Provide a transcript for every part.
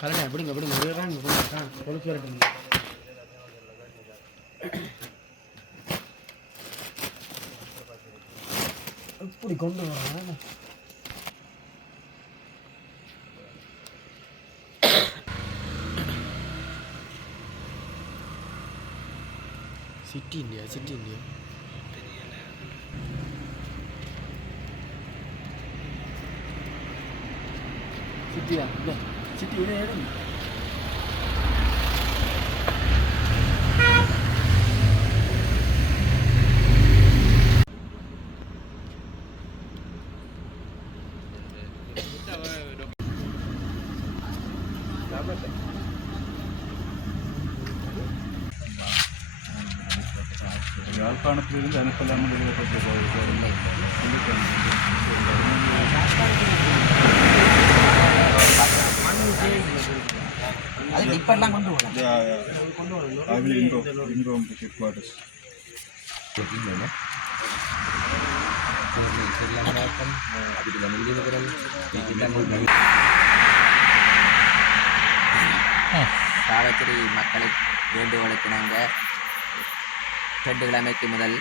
கரெக்டாக எப்படிங்க பொழுது வரட்டுங்க. இப்படி கொண்டு வர சிட்டி இந்தியா சிட்டியா இல்லை சிட்டி விட இடம் யாழ்ப்பாணத்திலிருந்து அனுப்பலாமல் சாவச்சேரி மக்களை வேண்டுகோளுக்கிணங்க 2 கிழமைக்கு முதல்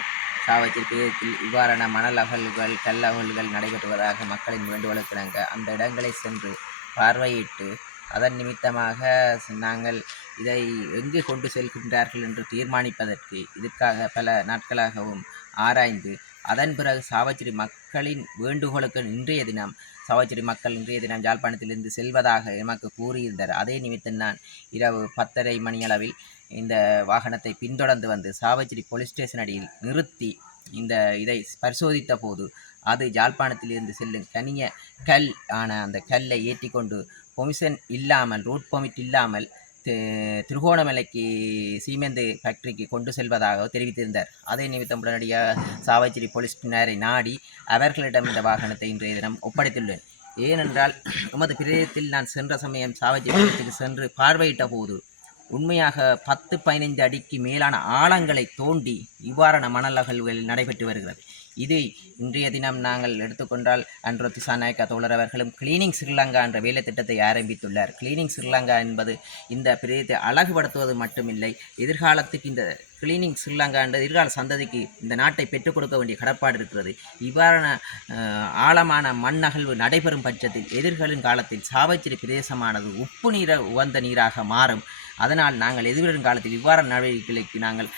சாவச்சேரி பிரதேசத்தில் இவ்வாறான மணல் அகழ்வுகள் கல்லகழ்வுகள் நடைபெறுவதாக மக்களின் வேண்டுகோளுக்கிணங்க அந்த இடங்களை சென்று பார்வையிட்டு அதன் நிமித்தமாக நாங்கள் இதை எங்கு கொண்டு செல்கின்றார்கள் என்று தீர்மானிப்பதற்கு இதற்காக பல நாட்களாகவும் ஆராய்ந்து அதன் பிறகு சாவச்சேரி மக்களின் வேண்டுகோளுக்கு சாவச்சேரி மக்கள் இன்றைய தினம் யாழ்ப்பாணத்திலிருந்து செல்வதாக எமக்கு கூறியிருந்தார். அதே நிமித்தம் நான் இரவு 10:30 மணியளவில் இந்த வாகனத்தை பின்தொடர்ந்து வந்து சாவச்சேரி போலீஸ் ஸ்டேஷன் அடியில் நிறுத்தி இதை பரிசோதித்த போது அது யாழ்ப்பாணத்திலிருந்து செல்லும் கனிய கல் அந்த கல்லை ஏற்றி கொண்டு பொமிஷன் இல்லாமல் ரூட் பெர்மிட் இல்லாமல் திருகோணமலைக்கு சீமெந்து ஃபேக்டரிக்கு கொண்டு செல்வதாக தெரிவித்திருந்தார். அதே நிமித்தம் உடனடியாக சாவச்சேரி போலீஸினரை நாடி அவர்களிடம் இந்த வாகனத்தை இன்றைய தினம் ஒப்படைத்துள்ளேன். ஏனென்றால் எமது பிரதேசத்தில் நான் சென்ற சமயம் சாவச்சேரி சென்று பார்வையிட்ட போது உண்மையாக 10-15 அடிக்கு மேலான ஆழங்களை தோண்டி இவ்வாறான மணல் அகழ்வுகள் நடைபெற்று வருகிறது. இது இன்றைய தினம் நாங்கள் எடுத்துக்கொண்டால் அன்றோ திசாநாயக்கா தோழர் அவர்களும் கிளீனிங் ஸ்ரீலங்கா என்ற வேலை திட்டத்தை ஆரம்பித்துள்ளார். கிளீனிங் ஸ்ரீலங்கா என்பது இந்த பிரதேசத்தை அழகுபடுத்துவது மட்டுமில்லை, எதிர்காலத்துக்கு இந்த கிளீனிங் ஸ்ரீலங்கா என்ற எதிர்கால சந்ததிக்கு இந்த நாட்டை பெற்றுக் கொடுக்க வேண்டிய கடப்பாடு இருக்கிறது. இவ்வாறான ஆழமான மண் அகழ்வு நடைபெறும் பட்சத்தில் எதிர்காலின் காலத்தில் சாவச்சேரி பிரதேசமானது உப்பு நீர உகந்த நீராக மாறும். அதனால் நாங்கள் எதிர்வரும் காலத்தில் இவ்வாறான நடவடிக்கைகளுக்கு நாங்கள்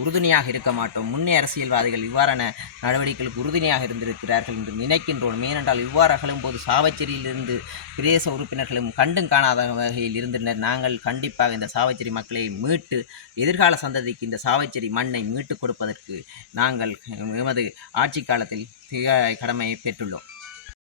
உறுதுணையாக இருக்க மாட்டோம். முன்னே அரசியல்வாதிகள் இவ்வாறான நடவடிக்கைகளுக்கு உறுதுணையாக இருந்திருக்கிறார்கள் என்று நினைக்கின்றோம். ஏனென்றால் இவ்வாறு அகழும்போது சாவச்சேரியிலிருந்து பிரதேச உறுப்பினர்களும் கண்டும் காணாத வகையில் இருந்தனர். நாங்கள் கண்டிப்பாக இந்த சாவச்சேரி மக்களை மீட்டு எதிர்கால சந்ததிக்கு இந்த சாவச்சேரி மண்ணை மீட்டுக் கொடுப்பதற்கு நாங்கள் எமது ஆட்சி காலத்தில் கடமையை பெற்றுள்ளோம்.